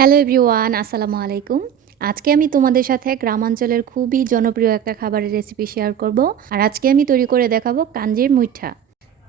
Hello everyone আসসালামু আলাইকুম। আজকে আমি তোমাদের সাথে গ্রামাঞ্চলের খুবই জনপ্রিয় একটা খাবারের রেসিপি শেয়ার করব। আর আজকে আমি তৈরি করে দেখাবো কাঞ্জির মুইঠা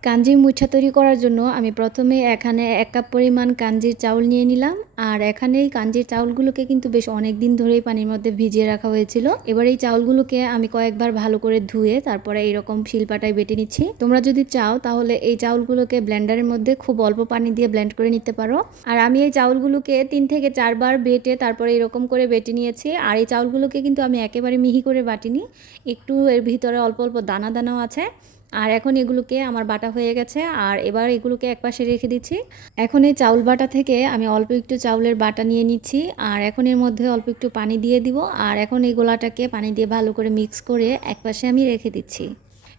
কাঞ্জির মুইঠা তৈরি করার জন্য আমি প্রথমে এখানে এক কাপ পরিমাণ কাঞ্জির চাউল নিয়ে নিলাম। আর এখানে এই কাঞ্জির চাউলগুলোকে কিন্তু বেশ অনেক দিন ধরেই পানির মধ্যে ভিজিয়ে রাখা হয়েছিল। এবার এই চাউলগুলোকে আমি কয়েকবার ভালো করে ধুয়ে তারপরে এইরকম শিলপাটায় বেটে নিচ্ছি। তোমরা যদি চাও তাহলে এই চাউলগুলোকে ব্লেন্ডারের মধ্যে খুব অল্প পানি দিয়ে ব্লেন্ড করে নিতে পারো। আর আমি এই চাউলগুলোকে তিন থেকে চারবার বেটে তারপরে এরকম করে বেটে নিয়েছি। আর এই চাউলগুলোকে কিন্তু আমি একেবারে মিহি করে বাটিনি। একটু এর ভিতরে অল্প অল্প দানা দানাও আছে। আর এখন এগুলোকে আমার বাটা হয়ে গেছে। আর এবার এগুলোকে একপাশে রেখে দিচ্ছি। এখন এই চাউল বাটা থেকে আমি অল্প একটু চাউলের বাটা নিয়ে নিচ্ছি। আর এখন এর মধ্যে অল্প একটু পানি দিয়ে দিব। আর এখন এই গোলাটাকে পানি দিয়ে ভালো করে মিক্স করে একপাশে আমি রেখে দিচ্ছি।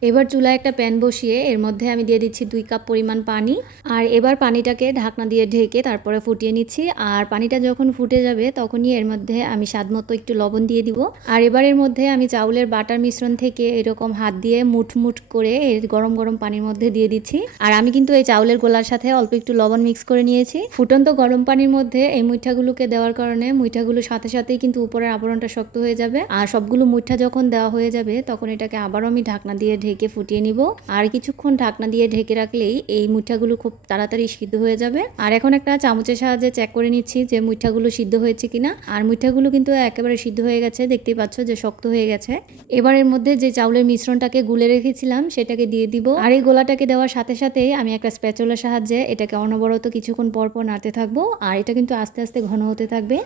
এবার চুলায় একটা প্যান বসিয়ে এর মধ্যে আমি দিয়ে দিচ্ছি দুই কাপ পরিমাণ পানি। আর এবার পানিটাকে ঢাকনা দিয়ে ঢেকে তারপরে ফুটিয়ে নিচ্ছি। আর পানিটা যখন ফুটে যাবে তখনই এর মধ্যে আমি স্বাদ মতো একটু লবণ দিয়ে দিব। আর এবার এর মধ্যে আমি চাউলের বাটার মিশ্রণ থেকে এরকম হাত দিয়ে মুঠ মুঠ করে এর গরম গরম পানির মধ্যে দিয়ে দিচ্ছি। আর আমি কিন্তু এই চাউলের গোলার সাথে অল্প একটু লবণ মিক্স করে নিয়েছি। ফুটন্ত গরম পানির মধ্যে এই মুইঠাগুলোকে দেওয়ার কারণে মুইঠাগুলোর সাথে সাথেই কিন্তু উপরের আবরণটা শক্ত হয়ে যাবে। আর সবগুলো মুইঠা যখন দেওয়া হয়ে যাবে তখন এটাকে আবারও আমি ঢাকনা দিয়ে ঢেকে ফুটিয়ে নিব। আর কিছুক্ষণ ঢাকনা দিয়ে ঢেকে রাখলেই এই মুঠাগুলো খুব তাড়াতাড়ি সিদ্ধ হয়ে যাবে। আর এখন একটা চামচের সাহায্যে চেক করে নিচ্ছি যে মুঠাগুলো সিদ্ধ হয়েছে কিনা। আর মুঠাগুলো কিন্তু একেবারে সিদ্ধ হয়ে গেছে, দেখতেই পাচ্ছ যে শক্ত হয়ে গেছে। এবার এর মধ্যে যে চাউলের মিশ্রণটাকে গুলে রেখেছিলাম, সেটাকে দিয়ে দিব। আর এই গোলাটাকে দেওয়ার সাথে সাথেই আমি একটা স্প্যাচুলার সাহায্যে এটাকে অনবরত কিছুক্ষণ পর পর নাড়তে থাকব। আর এটা কিন্তু আস্তে আস্তে ঘন হতে থাকবে।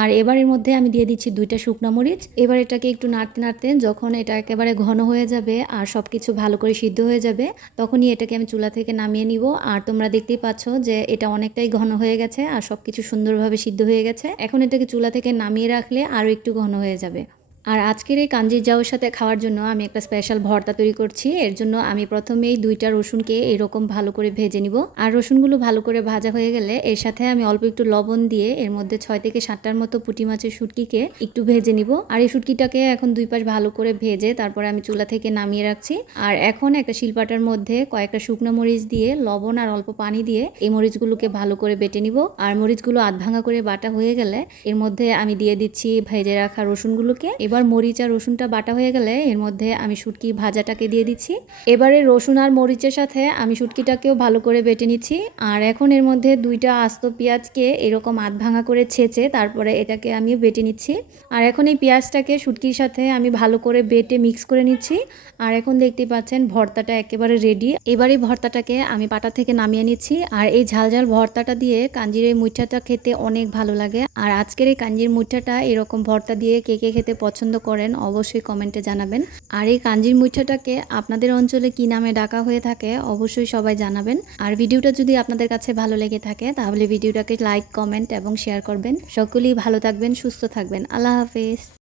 আর এবার এর মধ্যে আমি দিয়ে দিচ্ছি দুইটা শুকনো মরিচ। এবার এটাকে একটু নাড়তে নাড়তে যখন এটা একেবারে ঘন হয়ে যাবে আর সব কিছু ভালো করে সিদ্ধ হয়ে যাবে, তখনই এটাকে আমি চুলা থেকে নামিয়ে নিব। আর তোমরা দেখতেই পাচ্ছ যে এটা অনেকটাই ঘন হয়ে গেছে আর সব কিছু সুন্দরভাবে সিদ্ধ হয়ে গেছে। এখন এটাকে চুলা থেকে নামিয়ে রাখলে আরও একটু ঘন হয়ে যাবে। আর আজকের এই কাঞ্জির জাউর সাথে খাওয়ার জন্য আমি একটা স্পেশাল ভর্তা তৈরি করছি। এর জন্য আমি প্রথমেই দুইটা রসুনকে এরকম ভালো করে ভেজে নিব। আর রসুনগুলো ভালো করে ভাজা হয়ে গেলে এর সাথে আমি অল্প একটু লবণ দিয়ে এর মধ্যে ছয় থেকে সাতটার মতো পুঁটি মাছের শুটকিকে একটু ভেজে নিব। আর এই শুটকিটাকে এখন দুই পাশ ভালো করে ভেজে তারপরে আমি চুলা থেকে নামিয়ে রাখছি। আর এখন একটা শিলপাটার মধ্যে কয়েকটা শুকনো মরিচ দিয়ে লবণ আর অল্প পানি দিয়ে এই মরিচগুলোকে ভালো করে বেটে নিব। আর মরিচগুলো আধ ভাঙা করে বাটা হয়ে গেলে এর মধ্যে আমি দিয়ে দিচ্ছি ভেজে রাখা রসুনগুলোকে। মরিচ আর রসুনটা বাটা হয়ে গেলে এর মধ্যে আমি শুটকি ভাজাটাকে দিয়ে দিচ্ছি। এবারে রসুন আর মরিচের সাথে আমি শুটকিটাকেও ভালো করে বেটে নিচ্ছি। আর এখন এর মধ্যে দুইটা আস্ত পেঁয়াজকে এরকম আধ ভাঙা করে ছেঁচে তারপরে এটাকে আমি বেটে নিচ্ছি। আর এখন এই পেঁয়াজটাকে শুটকির সাথে আমি ভালো করে বেটে মিক্স করে নিচ্ছি। আর এখন দেখতে পাচ্ছেন ভর্তাটা একেবারে রেডি এবার ভর্তাটাকে আমি পাটা থেকে নামিয়ে নিচ্ছি। আর এই ঝাল ঝাল ভর্তাটা দিয়ে কাঞ্জির এই মুঠাটা খেতে অনেক ভালো লাগে। আর আজকের এই কাঞ্জির মুঠাটা এরকম ভর্তা দিয়ে কে কে খেতে পছন্দ করেন, অবশ্যই কমেন্টে জানাবেন। আর এই কাঞ্জির মুইঠাটাকে আপনাদের অঞ্চলে কি নামে ডাকা হয়ে থাকে, অবশ্যই সবাই জানাবেন। আর ভিডিওটা যদি আপনাদের কাছে ভালো লেগে থাকে, তাহলে ভিডিওটাকে লাইক, কমেন্ট এবং শেয়ার করবেন। সকলেই ভালো থাকবেন, সুস্থ থাকবেন। আল্লাহ হাফেজ।